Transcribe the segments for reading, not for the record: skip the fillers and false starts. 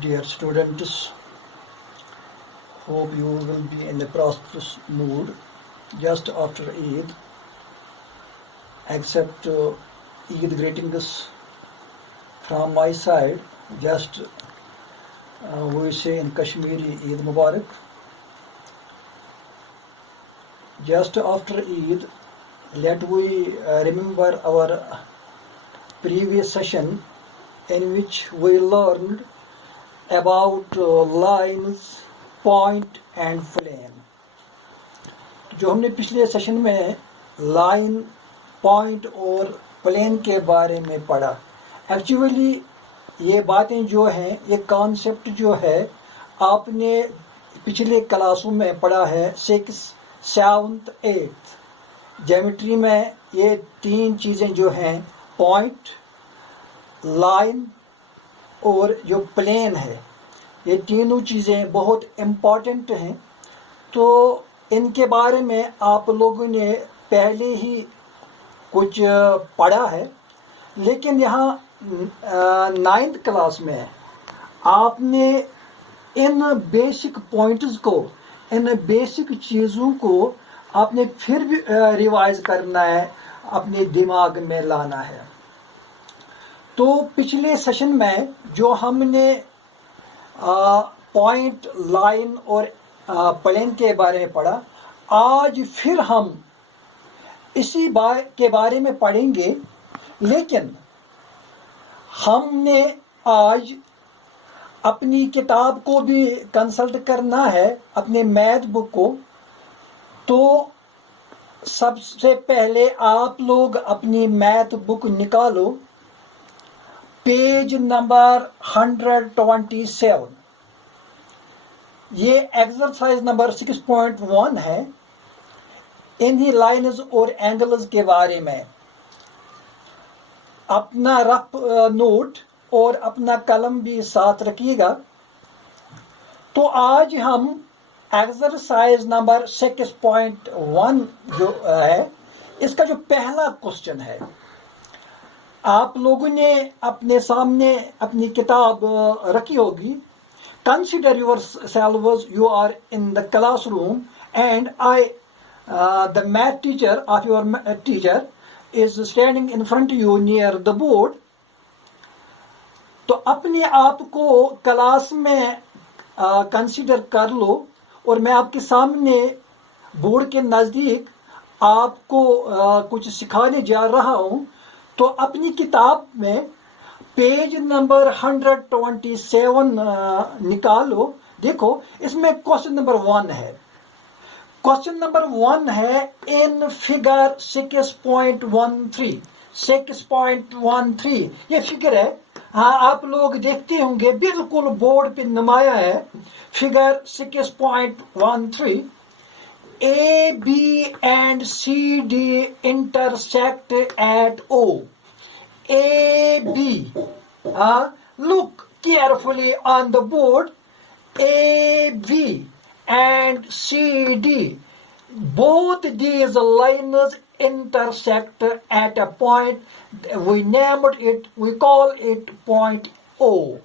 Dear students, hope you will be in a prosperous mood just after Eid. Accept Eid greetings from my side. Just we say in Kashmiri Eid Mubarak. Just after Eid, let we remember our previous session in which we learned about lines, point and plane. जो हमने पिछले session में line, point और plane के बारे में पढ़ा. Actually ये बातें जो हैं, ये कॉन्सेप्ट जो है आपने पिछले क्लासों में पढ़ा है 6th, 7th, 8th. ज्योमेट्री में ये तीन चीज़ें जो हैं, पॉइंट, लाइन और जो प्लेन है, ये तीनों चीज़ें बहुत इम्पॉर्टेंट हैं. तो इनके बारे में आप लोगों ने पहले ही कुछ पढ़ा है, लेकिन यहाँ 9th क्लास में आपने इन बेसिक पॉइंट्स को, इन बेसिक चीज़ों को आपने फिर भी रिवाइज करना है, अपने दिमाग में लाना है. तो पिछले सेशन में जो हमने पॉइंट, लाइन और प्लेन के बारे में पढ़ा, आज फिर हम इसी के बारे में पढ़ेंगे. लेकिन हमने आज अपनी किताब को भी कंसल्ट करना है, अपने मैथ बुक को. तो सबसे पहले आप लोग अपनी मैथ बुक निकालो, पेज नंबर 127. ये एक्सरसाइज नंबर 6.1 है. इन्हीं लाइन्स और एंगल्स के बारे में अपना रफ नोट और अपना कलम भी साथ रखिएगा. तो आज हम एक्सरसाइज नंबर 6.1 जो है, इसका जो पहला क्वेश्चन है, आप लोगों ने अपने सामने अपनी किताब रखी होगी. Consider yourselves, you are in the classroom and I the math teacher of your teacher is standing in front you near the board. तो अपने आप को क्लास में कंसिडर कर लो और मैं आपके सामने बोर्ड के नज़दीक आपको कुछ सिखाने जा रहा हूँ. तो अपनी किताब में पेज नंबर 127 निकालो. देखो, इसमें क्वेश्चन नंबर 1 है. क्वेश्चन नंबर 1 है इन फिगर 6.13. 6.13 ये फिगर है. हाँ, आप लोग देखते होंगे, बिल्कुल बोर्ड पे नुमाया है figure 6.13. A, B and C, D intersect at O. A, B. Look carefully on the board. A, B and C, D. Both these lines intersect at a point. We named it, we call it point O.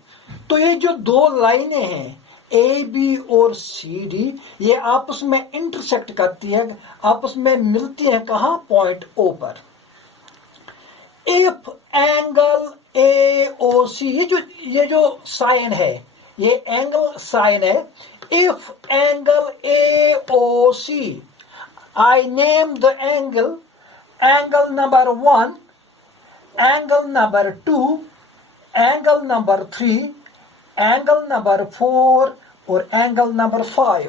तो ये जो दो लाइनें हैं, A B और C D, ये आपस में इंटरसेक्ट करती है, आपस में मिलती है. कहाँ? पॉइंट ओ पर. इफ एंगल ए ओ सी, ये जो साइन है, ये एंगल साइन है. If angle A O C, I name the angle, angle number 1, angle number 2, angle number 3, angle number 4 और एंगल नंबर 5.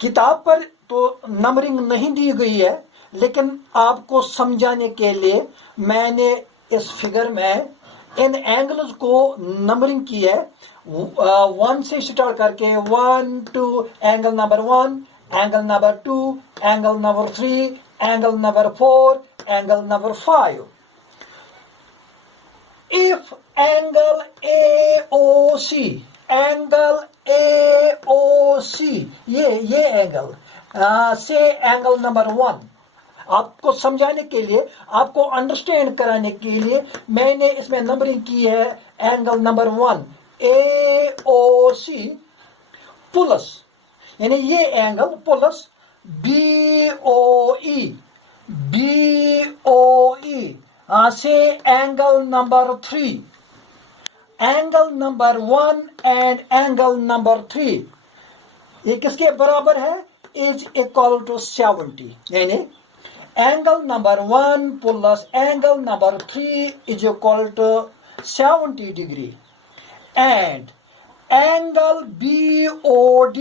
किताब पर तो नंबरिंग नहीं दी गई है, लेकिन आपको समझाने के लिए मैंने इस फिगर में इन एंगल्स को नंबरिंग की है. 1 से स्टार्ट करके 1 2, angle number 1, angle number 2, angle number 3, angle number 4, angle number 5. If angle AOC, angle AOC, ये एंगल से एंगल नंबर 1, आपको समझाने के लिए, आपको अंडरस्टैंड कराने के लिए मैंने इसमें नंबरिंग की है. एंगल नंबर 1 AOC प्लस यानी ये एंगल प्लस BOE से angle number 3, angle number 1 and angle number 3 ये किसके बराबर है? इज इक्वल टू 70 यानी angle number 1 plus angle number 3 is equal to 70 degree and angle BOD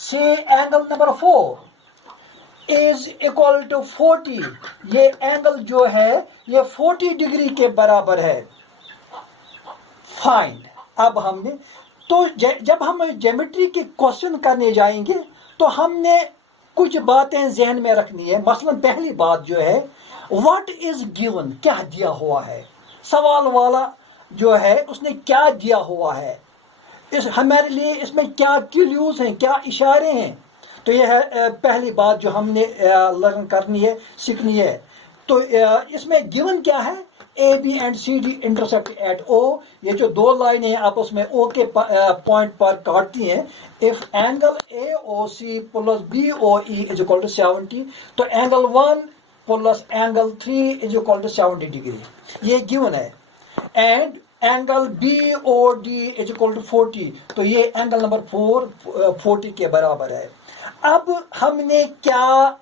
से angle number 4 is equal to 40 ये एंगल जो है ये 40 डिग्री के बराबर है। फाइंड अब हमने तो जब हम ज्योमेट्री के क्वेश्चन करने जाएंगे तो हमने कुछ बातें जहन में रखनी है। मसलन पहली बात जो है व्हाट इज गिवन, क्या दिया हुआ है, सवाल वाला जो है उसने क्या दिया हुआ है, इस हमारे लिए इसमें क्या क्लूज हैं, क्या इशारे हैं। तो यह है पहली बात जो हमने लर्न करनी है, सीखनी है। तो इसमें गिवन क्या है? AB and CD intersect at O। ये जो दो लाइनें आपस में O के पॉइंट पर काटती हैं। If angle AOC plus BOE is equal to 70 तो angle 1 plus angle 3 is equal to 70 degree, ये गिवन है। And angle BOD is equal to 40 तो ये एंगल नंबर 4 40 के बराबर है। अब हमने क्या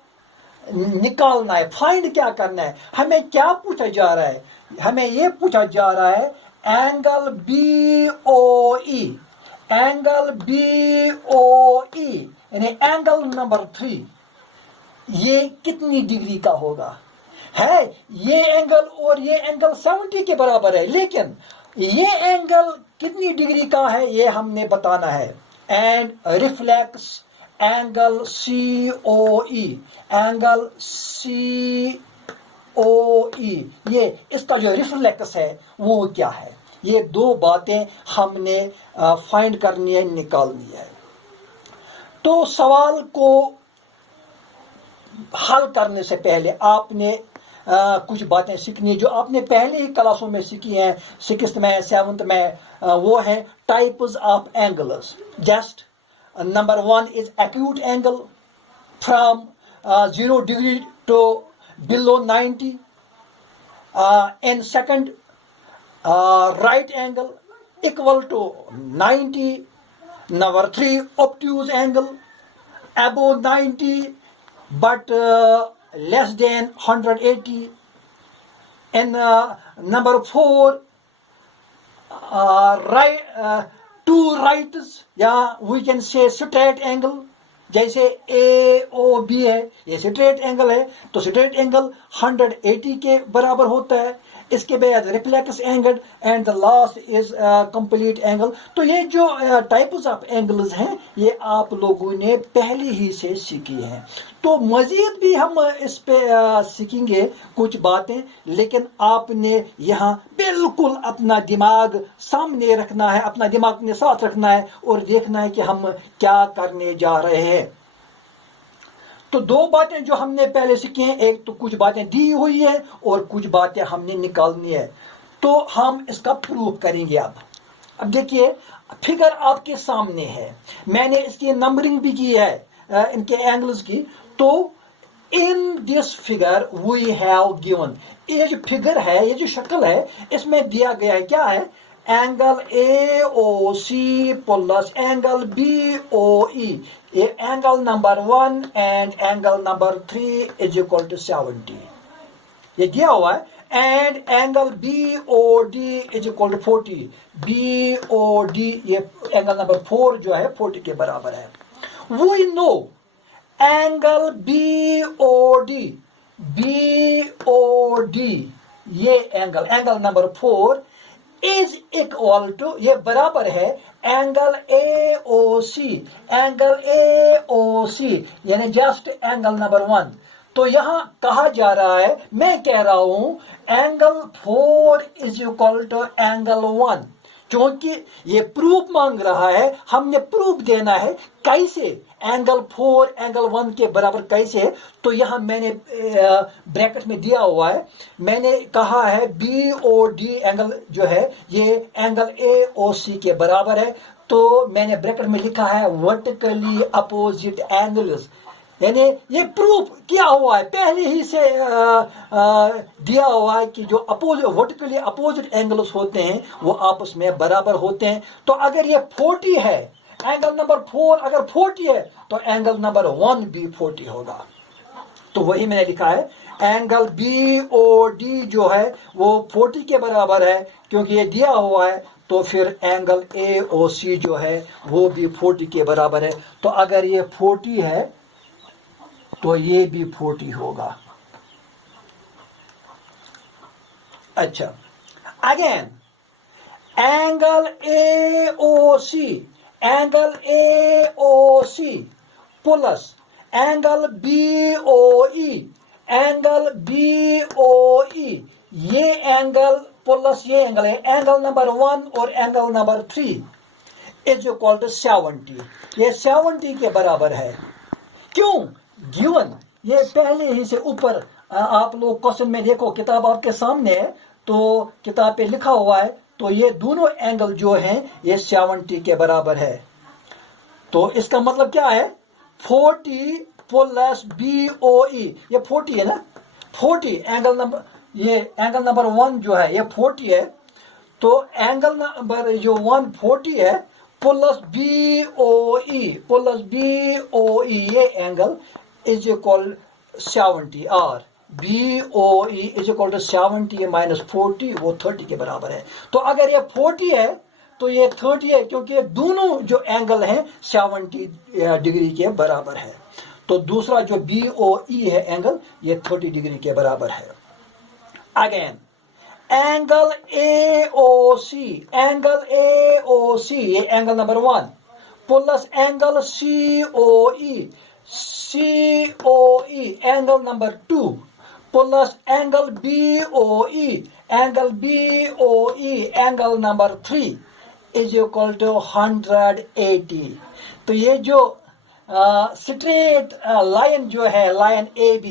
निकालना है, फाइंड क्या करना है, हमें क्या पूछा जा रहा है? हमें ये पूछा जा रहा है एंगल BOE यानी एंगल नंबर 3 ये कितनी डिग्री का होगा? है ये एंगल और ये एंगल 70 के बराबर है, लेकिन ये एंगल कितनी डिग्री का है ये हमने बताना है। एंड रिफ्लेक्स एंगल COE ये इसका जो रिफ्लेक्स है वो क्या है? ये दो बातें हमने फाइंड करनी है, निकालनी है। तो सवाल को हल करने से पहले आपने कुछ बातें सीखनी है जो आपने पहले ही क्लासों में सीखी हैं, 6th में 7th में। वो है types of angles. Just number 1 is acute angle from 0 degree to below 90. And second, right angle equal to 90. Number 3, obtuse angle above 90 but less than 180. And number 4, two rights, yeah, we can say straight angle. जैसे AOB है ये straight angle है तो straight angle 180 के बराबर होता है। इसके बाद reflex angle and the last is complete angle. तो ये जो टाइप्स ऑफ एंगल्स हैं ये आप लोगों ने पहले ही से सीखी हैं। तो मजीद भी हम इस पे सीखेंगे कुछ बातें, लेकिन आपने यहाँ बिल्कुल अपना दिमाग सामने रखना है, अपना दिमाग अपने साथ रखना है और देखना है कि हम क्या करने जा रहे हैं। तो दो बातें जो हमने पहले सीखी हैं, एक तो कुछ बातें दी हुई है और कुछ बातें हमने निकालनी है। तो हम इसका प्रूफ करेंगे। अब देखिए फिगर आपके सामने है, मैंने इसकी नंबरिंग भी की है इनके एंगल्स की। तो in this figure we have given, ये जो फिगर है, ये जो शक्ल है, इसमें दिया गया है क्या है? Angle AOC plus angle BOE, ये angle number 1 and angle number 3 is equal to 70, ये दिया हुआ है। And angle BOD is equal to 40, BOD ये एंगल नंबर 4 जो है 40 के बराबर है। वी नो एंगल BOD ये angle number 4 is equal to, ये बराबर है एंगल AOC यानी जस्ट एंगल नंबर 1। तो यहां कहा जा रहा है, मैं कह रहा हूं angle 4 is equal to angle 1। क्योंकि ये प्रूफ मांग रहा है, हमने प्रूफ देना है कैसे एंगल 4 एंगल 1 के बराबर कैसे है। तो यहां मैंने ब्रैकेट में दिया हुआ है, मैंने कहा है BOD एंगल जो है ये एंगल AOC के बराबर है। तो मैंने ब्रैकेट में लिखा है वर्टिकली अपोजिट एंगल्स, यानी ये प्रूफ किया हुआ है, पहले ही से दिया हुआ है कि जो वर्टिकली अपोजिट एंगल्स होते हैं वो आपस में बराबर होते हैं। तो अगर ये 40 है, एंगल नंबर 4 अगर 40 है तो एंगल नंबर 1 भी 40 होगा। तो वही मैंने लिखा है एंगल BOD जो है वो 40 के बराबर है, क्योंकि ये दिया हुआ है। तो फिर एंगल AOC जो है वो भी 40 के बराबर है। तो अगर ये 40 है तो ये भी 40 होगा। अच्छा, again angle AOC plus angle BOE, ये एंगल प्लस ये एंगल है, एंगल नंबर 1 और angle number 3 is equal to 70। ये 70 के बराबर है। क्यों? गिवन ये पहले ही से ऊपर आप लोग क्वेश्चन में देखो, किताब आपके सामने है तो किताब पे लिखा हुआ है। तो ये दोनों एंगल जो हैं ये 70 के बराबर है। तो इसका मतलब क्या है? 40 प्लस BOE, ये 40 है ना, 40 एंगल नंबर, ये एंगल नंबर 1 जो है ये 40 है। तो एंगल नंबर जो 1 40 है प्लस BOE ये एंगल इज इक्वल 70, और BOE is equal to 70 minus 40, वो 30 के बराबर है। तो अगर ये 40 है तो ये 30 है, क्योंकि दोनों जो एंगल हैं 70 डिग्री के बराबर है। तो दूसरा जो BOE है एंगल, ये 30 डिग्री के बराबर है। अगेन एंगल AOC ये angle number 1 plus angle COE angle number 2 plus angle BOE angle number 3 is equal to 180। तो ये जो स्ट्रेट लाइन जो है, लाइन AB,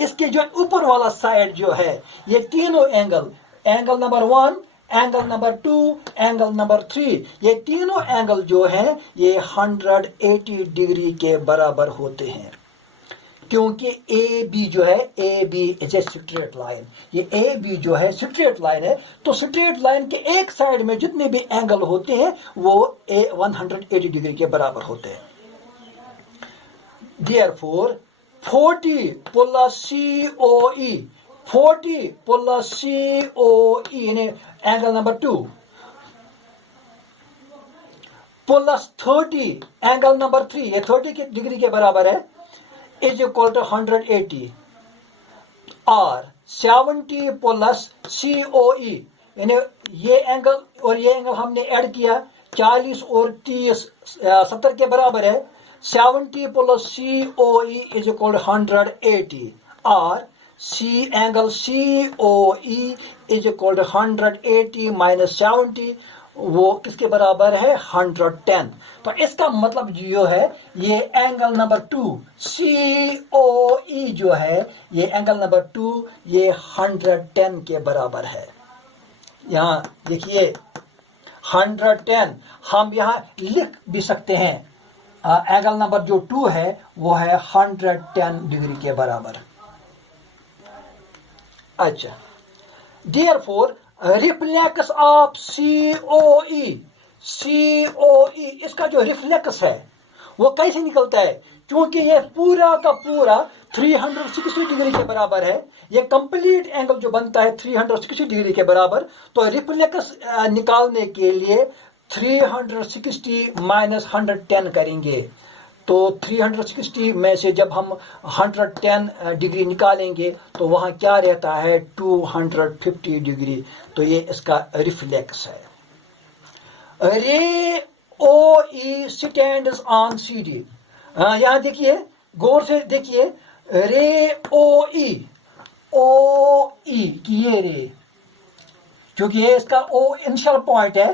इसके जो ऊपर वाला साइड जो है, ये तीनों angle number 1, angle number 2, angle number 3, ये तीनों एंगल जो हैं ये 180 डिग्री के बराबर होते हैं। क्योंकि AB जो है, AB is a straight line, ये AB जो है स्ट्रेट लाइन है। तो स्ट्रेट लाइन के एक साइड में जितने भी एंगल होते हैं वो 180 डिग्री के बराबर होते हैं। Therefore 40 plus COE, 40 plus COE यानी angle number 2 plus 30 angle number 3, ये 30 डिग्री के बराबर है, इज इक्वल टू 180, और 70 प्लस COE यानी ये एंगल और ये एंगल हमने ऐड किया, 40 और 30 70 के बराबर है। 70 प्लस COE इज इक्वल 180, और angle COE is equal 180 minus 70, वो किसके बराबर है? 110। तो इसका मतलब जो है ये एंगल नंबर 2 COE जो है, ये एंगल नंबर 2 ये 110 के बराबर है। यहां देखिए 110 हम यहां लिख भी सकते हैं। एंगल नंबर जो 2 है वो है 110 डिग्री के बराबर। अच्छा, देयरफॉर रिफ्लेक्स ऑफ COE, इसका जो रिफ्लेक्स है वो कैसे निकलता है? क्योंकि ये पूरा का पूरा 360 डिग्री के बराबर है, ये कंप्लीट एंगल जो बनता है 360 डिग्री के बराबर। तो रिफ्लेक्स निकालने के लिए 360 माइनस 110 करेंगे। तो 360 में से जब हम 110 डिग्री निकालेंगे तो वहां क्या रहता है? 250 डिग्री। तो ये इसका रिफ्लेक्स है। रे OE स्टैंड्स ऑन CD। यहां देखिए, गौर से देखिए, रे OE की ये रे, क्योंकि ये इसका O इनिशियल पॉइंट है,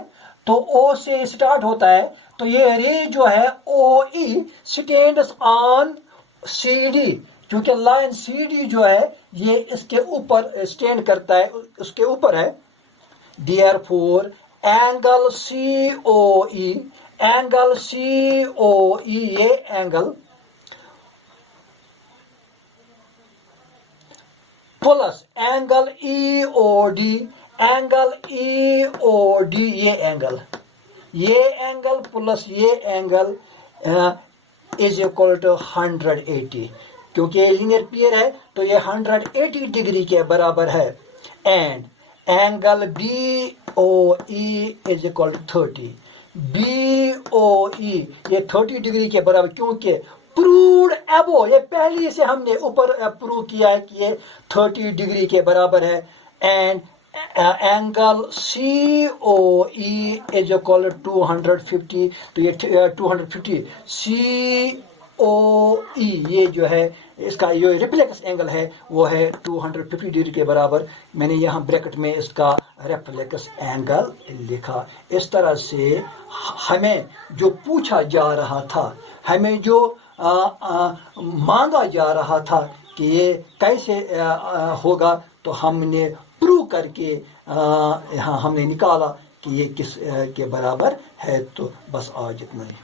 तो ओ से स्टार्ट होता है, तो ये रे जो है O E stands on C D, क्योंकि लाइन सी डी जो है ये इसके ऊपर स्टैंड करता है, उसके ऊपर है। Therefore, angle C O E, angle C O E, ये angle plus angle E O D, angle E O D, ये एंगल प्लस ये एंगल इज इक्वल टू 180, क्योंकि ये लीनियर पेयर है तो ये 180 डिग्री के बराबर है। And angle B O E is equal to 30, B O E ये 30 डिग्री के बराबर, क्योंकि प्रूव्ड एबो, ये पहले से हमने ऊपर प्रूव किया है कि ये 30 डिग्री के बराबर है। And angle C O E is equal 250, तो ये 250 सी ओ ई ये जो है इसका जो रिफ्लेक्स एंगल है वो है 250 डिग्री के बराबर। मैंने यहाँ ब्रैकेट में इसका रिफ्लेक्स एंगल लिखा। इस तरह से हमें जो पूछा जा रहा था, हमें जो मांगा जा रहा था कि ये कैसे होगा, तो हमने प्रूव करके यहाँ हमने निकाला कि ये किस के बराबर है। तो बस आज इतना ही।